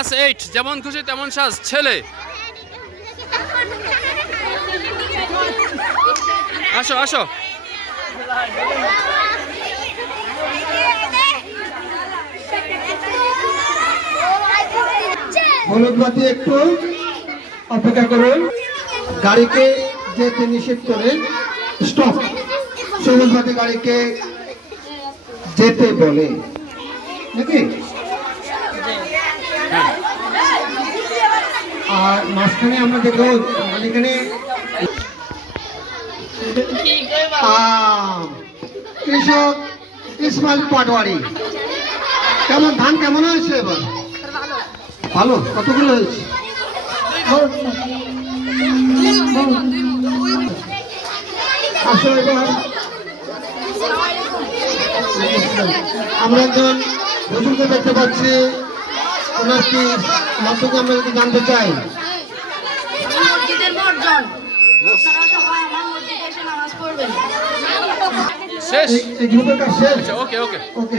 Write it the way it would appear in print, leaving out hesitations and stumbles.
Class 8 যেমন খুশি তেমন সাজ ছেলে। আসো আসো। হলুদ বাতি একটু অপেক্ষা করুন, গাড়িকে যেতে নিষেধ করে স্টপ। সবুজ বাতি গাড়িকে যেতে বলে নাকি? আর মাঝখানে আমরা দেখবো মানে এখানে কৃষক ইসমাইল পাটোয়ারি। কেমন ধান কেমন হয়েছে এবার? ভালো। কতগুলো হয়েছে? আসো এবার আমরা একজন হুজুরকে দেখতে পাচ্ছি, ওনার কি মন্তব্য আমরা যদি জানতে চাই। মসজিদের বর্জন, আপনারা সবাই আমার মসজিদে এসে নামাজ পড়বেন। শেষ। এই গ্রুপের কাজ শেষ। ওকে ওকে। ওকে।